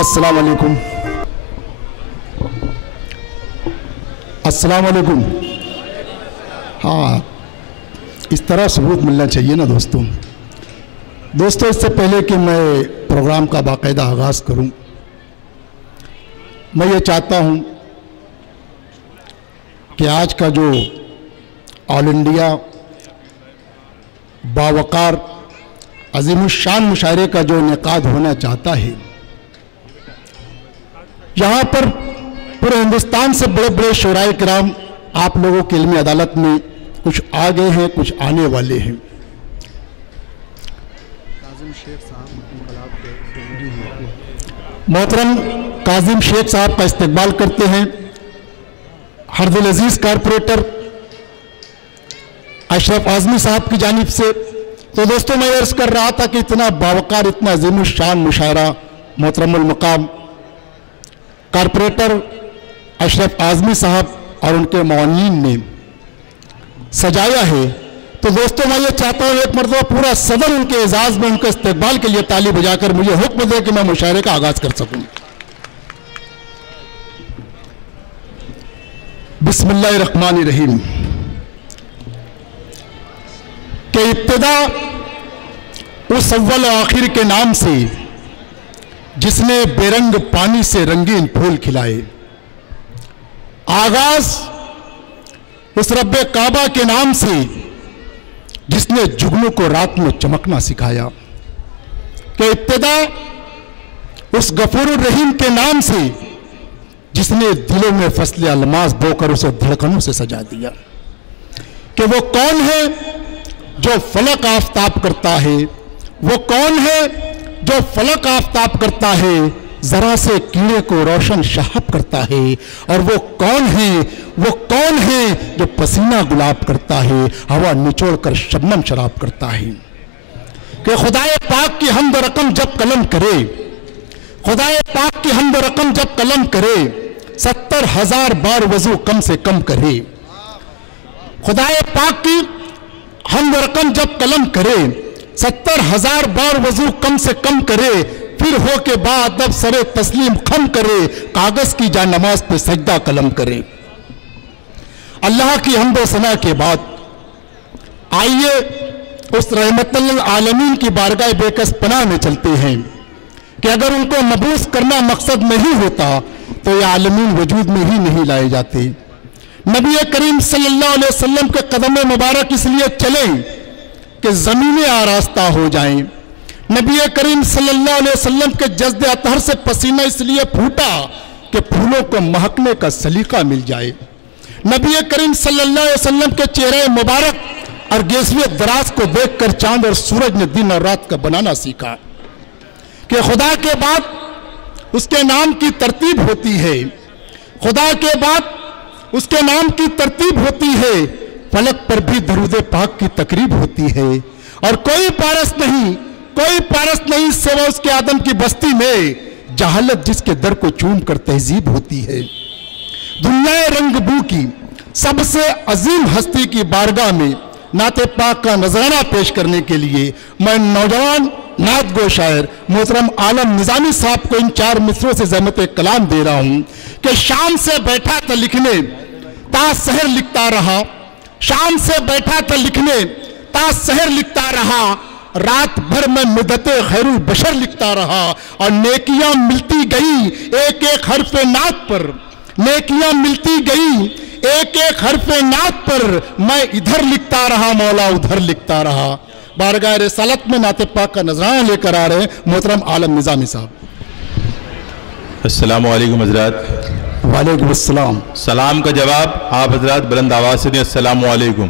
السلام علیکم. السلام علیکم. ہاں اس طرح ثبوت ملنا چاہیے نا دوستوں. اس سے پہلے کہ میں پروگرام کا باقاعدہ آغاز کروں، میں یہ چاہتا ہوں کہ آج کا جو آل انڈیا باوقار عظیم الشان مشاعرے کا جو انعقاد ہونا چاہتا ہے، یہاں پر پورے ہندوستان سے بڑے بڑے شعراء کرام آپ لوگوں کی علمی عدالت میں کچھ آ گئے ہیں، کچھ آنے والے ہیں. محترم کاظم شیخ صاحب کا استقبال کرتے ہیں ہر دل عزیز کارپوریٹر اشرف اعظمی صاحب کی جانب سے. تو دوستوں میں عرض کر رہا تھا کہ اتنا باوقار، اتنا عظیم الشان مشاعرہ محترم المقام کارپوریٹر اشرف اعظمی صاحب اور ان کے معاونین نے سجایا ہے. تو دوستوں میں یہ چاہتا ہوں ایک مرتبہ پورا صدر ان کے اعزاز میں ان کے استقبال کے لیے تالی بجا کر مجھے حکم دے کہ میں مشاعرے کا آغاز کر سکوں. بسم اللہ الرحمن الرحیم. کہ ابتدا اس اول و آخر کے نام سے جس نے بے رنگ پانی سے رنگین پھول کھلائے. آغاز اس رب کعبہ کے نام سے جس نے جگنوں کو رات میں چمکنا سکھایا. کہ ابتدا اس غفور الرحیم کے نام سے جس نے دلوں میں فصل الماس بو کر اسے دھڑکنوں سے سجا دیا. کہ وہ کون ہے جو فلک آفتاب کرتا ہے، وہ کون ہے جو فلک آفتاب کرتا ہے، ذرا سے کیڑے کو روشن شہاب کرتا ہے. اور وہ کون ہے جو پسینہ گلاب کرتا ہے، ہوا نچوڑ کر شبنم شراب کرتا ہے. کہ خدائے پاک کی حمد و رقم جب قلم کرے، خدائے پاک کی حمد و رقم جب قلم کرے، 70,000 بار وضو کم سے کم کرے. خدائے پاک کی حمد و رقم جب قلم کرے، 70,000 بار وضو کم سے کم کرے، پھر ہو کے بعد اب سر تسلیم خم کرے، کاغذ کی جا نماز پہ سجدہ قلم کرے. اللہ کی حمد و ثنا کے بعد آئیے اس رحمت للعالمین کی بارگاہ بے کس پناہ میں چلتے ہیں کہ اگر ان کو مبعوث کرنا مقصد نہیں ہوتا تو یہ عالمین وجود میں ہی نہیں لائے جاتے. نبی کریم صلی اللہ علیہ وسلم کے قدم مبارک اس لیے چلیں کہ زمینیں آراستہ ہو جائیں. نبی کریم صلی اللہ علیہ وسلم کے جذب اطہر سے پسینہ اس لیے پھوٹا کہ پھولوں کو مہکنے کا سلیقہ مل جائے. نبی کریم صلی اللہ علیہ وسلم کے چہرے مبارک اور گیسویں دراز کو دیکھ کر چاند اور سورج نے دن اور رات کا بنانا سیکھا. کہ خدا کے بعد اس کے نام کی ترتیب ہوتی ہے، خدا کے بعد اس کے نام کی ترتیب ہوتی ہے، فلک پر بھی درود پاک کی تقریب ہوتی ہے. اور کوئی پارس نہیں سوا اس کے آدم کی بستی میں، جہالت جس کے در کو چوم کر تہذیب ہوتی ہے. دنیا رنگ بو کی سب سے عظیم ہستی کی بارگاہ میں نعت پاک کا نذرانہ پیش کرنے کے لیے میں نوجوان نعت گو شاعر محترم عالم نظامی صاحب کو ان 4 مصروں سے زحمت کلام دے رہا ہوں. کہ شام سے بیٹھا تھا لکھنے تا سحر لکھتا رہا، شام سے بیٹھا تھا لکھنے تا سحر لکھتا رہا، رات بھر میں مدت خیر البشر لکھتا رہا. اور نیکیاں ملتی گئی ایک ایک حرف نعت پر، نیکیاں ملتی گئی ایک ایک حرف نعت پر، میں ادھر لکھتا رہا مولا ادھر لکھتا رہا. بارگاہ رسالت میں نعت پاک کا نذرانہ لے کر آ رہے ہیں محترم عالم نظامی صاحب. السلام علیکم حضرات. وعلیکم السلام. سلام کا جواب آپ حضرات بلند آواز سے دیں. السلام علیکم.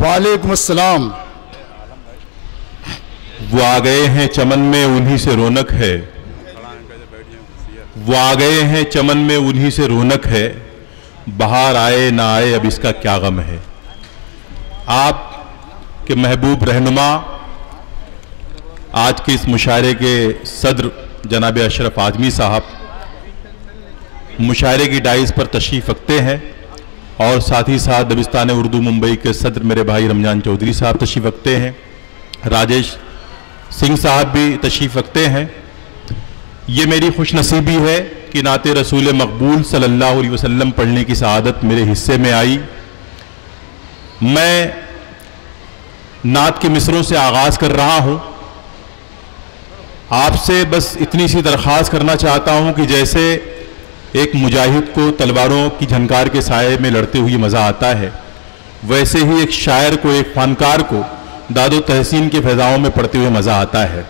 وعلیکم السلام. وہ آ گئے ہیں چمن میں انہی سے رونق ہے، وہ آ گئے ہیں چمن میں انہی سے رونق ہے، بہار آئے نہ آئے اب اس کا کیا غم ہے۔ آپ کے محبوب رہنما آج کے اس مشاعرے کے صدر جناب اشرف اعظمی صاحب مشاعرے کی ڈائز پر تشریف رکھتے ہیں، اور ساتھ ہی ساتھ دبستان اردو ممبئی کے صدر میرے بھائی رمضان چودھری صاحب تشریف رکھتے ہیں، راجیش سنگھ صاحب بھی تشریف رکھتے ہیں۔ یہ میری خوش نصیبی ہے کہ نعت رسول مقبول صلی اللہ علیہ وسلم پڑھنے کی سعادت میرے حصے میں آئی۔ میں نعت کے مصروں سے آغاز کر رہا ہوں۔ آپ سے بس اتنی سی درخواست کرنا چاہتا ہوں کہ جیسے ایک مجاہد کو تلواروں کی جھنکار کے سائے میں لڑتے ہوئے مزہ آتا ہے، ویسے ہی ایک شاعر کو، ایک فنکار کو داد و تحسین کے فضاؤں میں پڑھتے ہوئے مزہ آتا ہے۔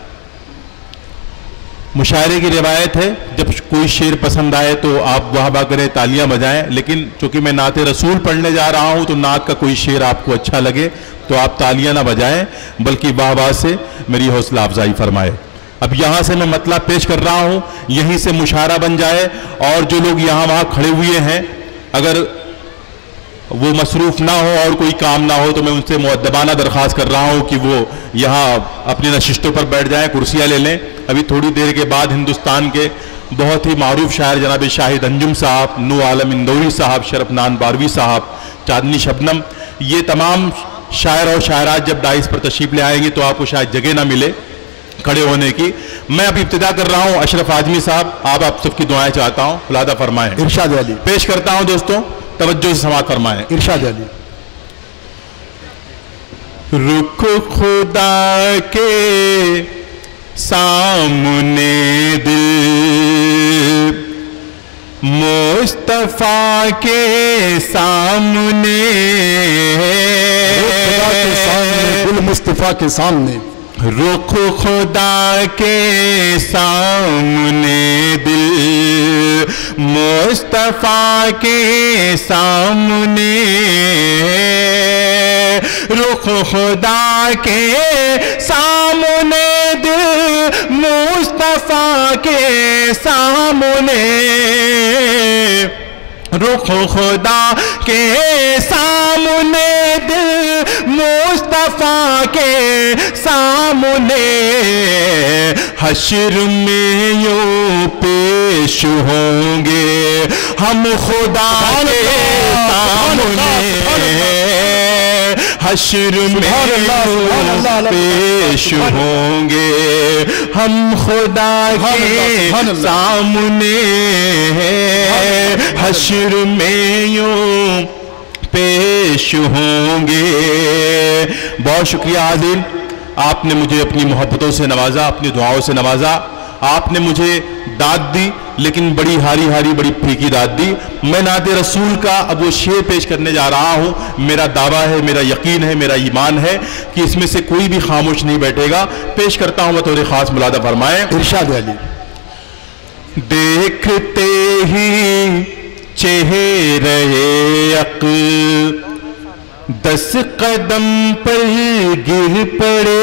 مشاعرے کی روایت ہے جب کوئی شعر پسند آئے تو آپ واہ واہ کریں، تالیاں بجائیں، لیکن چونکہ میں نعت رسول پڑھنے جا رہا ہوں تو نعت کا کوئی شعر آپ کو اچھا لگے تو آپ تالیاں نہ بجائیں بلکہ واہ واہ سے میری حوصلہ افزائی فرمائے۔ اب یہاں سے میں مطلب پیش کر رہا ہوں، یہیں سے مشاعرہ بن جائے، اور جو لوگ یہاں وہاں کھڑے ہوئے ہیں اگر وہ مصروف نہ ہو اور کوئی کام نہ ہو تو میں ان سے مؤدبانہ درخواست کر رہا ہوں کہ وہ یہاں اپنی نشستوں پر بیٹھ جائیں، کرسیاں لے لیں۔ ابھی تھوڑی دیر کے بعد ہندوستان کے بہت ہی معروف شاعر جناب شاہد انجم صاحب، نو عالم اندوری صاحب، شرف نان باروی صاحب، چاندنی شبنم، یہ تمام شاعر اور شاعرات جب ڈائز پر تشریف لے آئیں گے تو آپ کو شاید جگہ نہ ملے کھڑے ہونے کی۔ میں اب ابتدا کر رہا ہوں، اشرف اعظمی صاحب آپ سب کی دعائیں چاہتا ہوں، خلادہ فرمائیں۔ ارشاد علی پیش کرتا ہوں دوستوں، توجہ سے سماعت فرمائیں۔ ارشاد علی۔ رخ خدا کے سامنے دل مصطفیٰ کے سامنے، خدا کے سامنے، گل مصطفیٰ کے سامنے، رخ خدا کے سامنے دل مصطفیٰ کے سامنے، رخ خدا کے سامنے دل مصطفیٰ کے سامنے، رخ خدا کے سامنے دل مصطفیٰ کے سامنے، حشر میں یوں پیش ہوں گے ہم خدا کے سامنے، حشر میں یوں پیش ہوں گے ہم خدا کے سامنے، حشر میں یوں پیش ہوں گے۔ بہت شکریہ حاضرین، آپ نے مجھے اپنی محبتوں سے نوازا، اپنی دعاؤں سے نوازا، آپ نے مجھے داد دی لیکن بڑی ہاری ہاری بڑی پھیکی داد دی۔ میں نعت رسول کا اب وہ شعر پیش کرنے جا رہا ہوں۔ میرا دعویٰ ہے، میرا یقین ہے، میرا ایمان ہے کہ اس میں سے کوئی بھی خاموش نہیں بیٹھے گا۔ پیش کرتا ہوں بطور خاص، ملادہ فرمائیں۔ ارشاد علی۔ دیکھتے ہی چہرے اقدس قدم پر گر پڑے،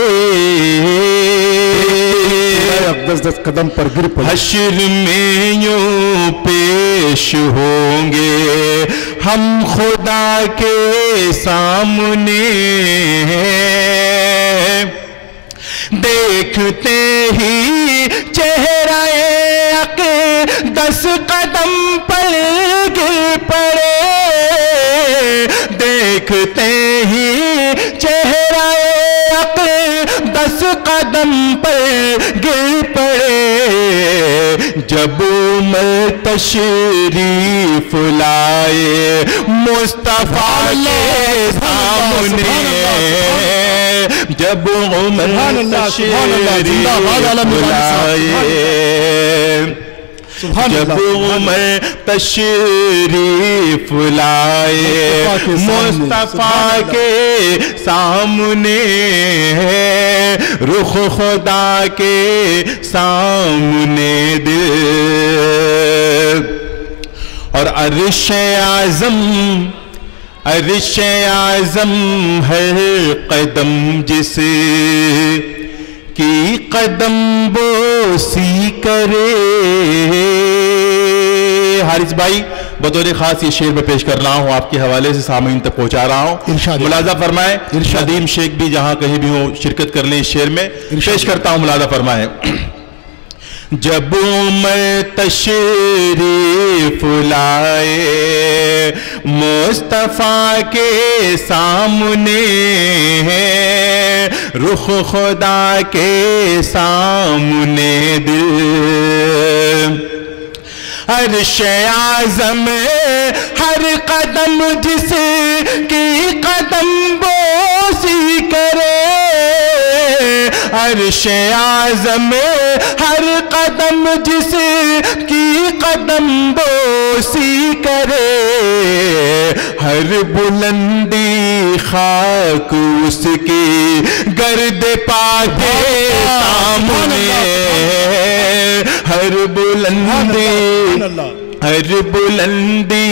دس قدم پر گر پڑے، حشر میں یوں پیش ہوں گے ہم خدا کے سامنے، دیکھتے ہی چہرہ اقدس قدم پر گر پڑے، دیکھتے ہی چہرہ اقدس قدم پر گر پڑے، جب عمر تشریف لائے مصطفیٰ کے سامنے، جب عمر تشریف لائے، جب عمر تشریف لائے مصطفیٰ کے سامنے، رخ خدا کے سامنے دل، اور عرش اعظم، عرش اعظم ہر قدم جسے کی قدم بوسی کرے. حارث بھائی بطور خاص یہ شعر میں پیش کر رہا ہوں, آپ کے حوالے سے سامعین تک پہنچا رہا ہوں. ملاحظہ فرمائیں, ندیم شیخ بھی جہاں کہیں بھی ہوں شرکت کر لیں اس شعر میں. پیش کرتا ہوں, ملاحظہ فرمائیں. جب عمر تشریف لائے مصطفیٰ کے سامنے, رخ خدا کے سامنے دل عرش اعظم ہر قدم جس کی قدم بوسی کرے. عرش اعظم ہر قدم جس کی قدم بوسی کرے. ہر بلندی خاک اس کی گرد پا کے سامنے. ہر بلندی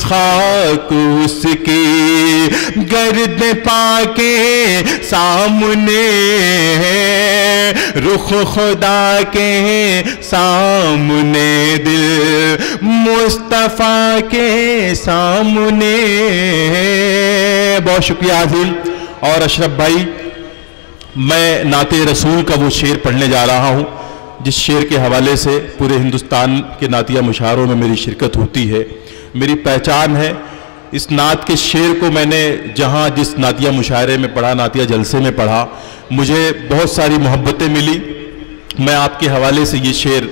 خاک اس کی گرد پا کے سامنے, رخ خدا کے سامنے دل مصطفیٰ کے سامنے. بہت شکریہ عظیم. اور اشرف بھائی, میں نعت رسول کا وہ شعر پڑھنے جا رہا ہوں جس شعر کے حوالے سے پورے ہندوستان کے نعتیہ مشاعروں میں میری شرکت ہوتی ہے, میری پہچان ہے. اس نعت کے شعر کو میں نے جہاں جس نعتیہ مشاعرے میں پڑھا, نعتیہ جلسے میں پڑھا, مجھے بہت ساری محبتیں ملی. میں آپ کے حوالے سے یہ شعر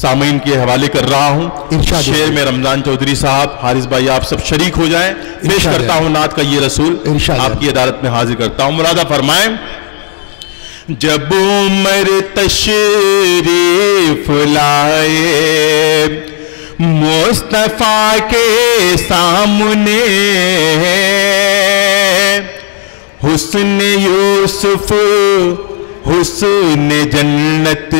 سامعین کے حوالے کر رہا ہوں. شعر میں رمضان چودھری صاحب, حارث بھائی, آپ سب شریک ہو جائیں. پیش کرتا ہوں نعت کا یہ رسول, آپ کی عدالت میں حاضر کرتا ہوں. ملاحظہ فرمائیں. جب عمر تشریف لائے مصطفیٰ کے سامنے, حسن یوسف حسن جنت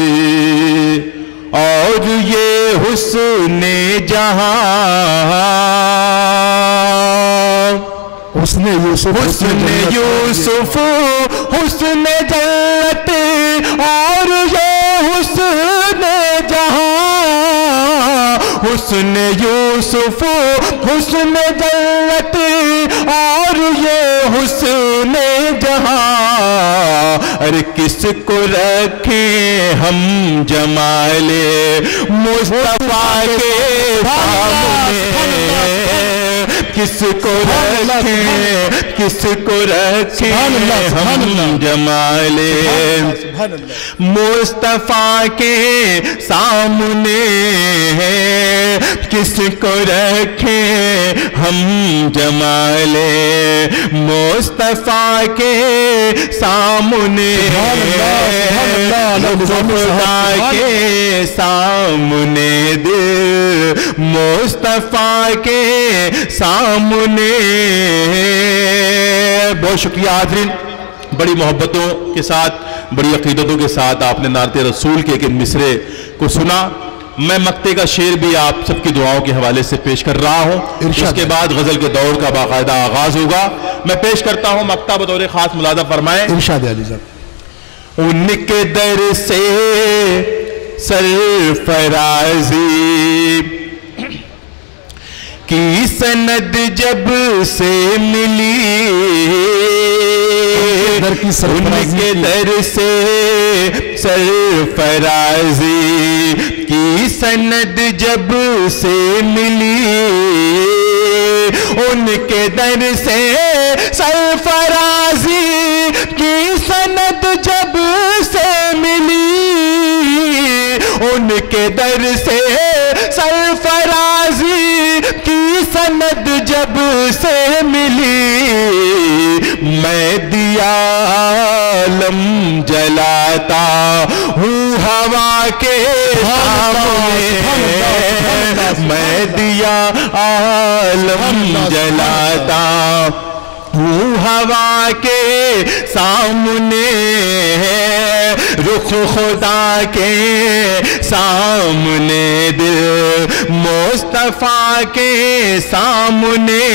اور یہ حسن جہاں. حسن یوسف حسن جنت اور یہ حسن جہاں. حسن یوسف حسن جنت اور یہ حسن جہاں. ارے کس کو رکھیں ہم جمال مصطفیٰ کے سامنے, کس کو رکھیں ہم جمال مصطفیٰ کے سامنے, کس کو رکھیں ہم جمال مصطفیٰ کے سامنے. خدا کے سامنے دل مصطفیٰ کے سامنے. بہت شکریہ حاضرین. بڑی محبتوں کے ساتھ, بڑی عقیدتوں کے ساتھ آپ نے نعت رسول کے ایک مصرے کو سنا. میں مقطع کا شعر بھی آپ سب کی دعاؤں کے حوالے سے پیش کر رہا ہوں. اس کے بعد غزل کے دور کا باقاعدہ آغاز ہوگا. میں پیش کرتا ہوں مقطع بطور خاص, ملاحظہ فرمائیں. ارشاد علی صاحب. ان کے در سے سرفرازی کی سند جب سے ملی, ان کے در سے سرفرازی کی سند جب سے ملی, ان کے در سے سرفرازی کی سند جب سے ملی, ان کے در سے سرفرازی کی سند جب سے ملی. میں دیا عالم جلاتا ہوں ہوا کے سامنے, میں دیا عالم جلاتا ہوں ہوا کے سامنے, رخ خدا کے سامنے دل مصطفیٰ کے سامنے.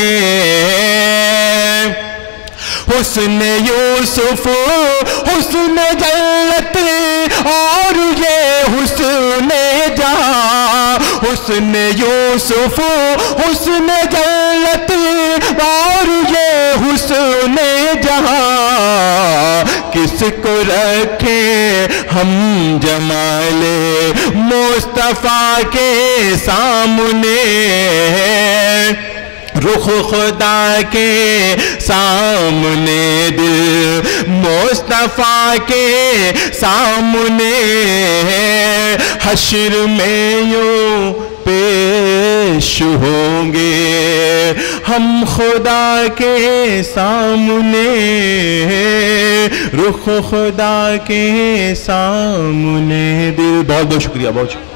حسن یوسف حسن جنت اور یہ حسن جہاں، حسن یوسف حسن جنت اور یہ حسن جہاں، کس کو رکھیں ہم جمال مصطفیٰ کے سامنے، رخ خدا کے سامنے، دل مصطفیٰ کے سامنے، حشر میں یوں پیش ہوں گے ہم خدا کے سامنے، رخ خدا کے سامنے، دل۔ بہت بہت شکریہ، بہت شکریہ۔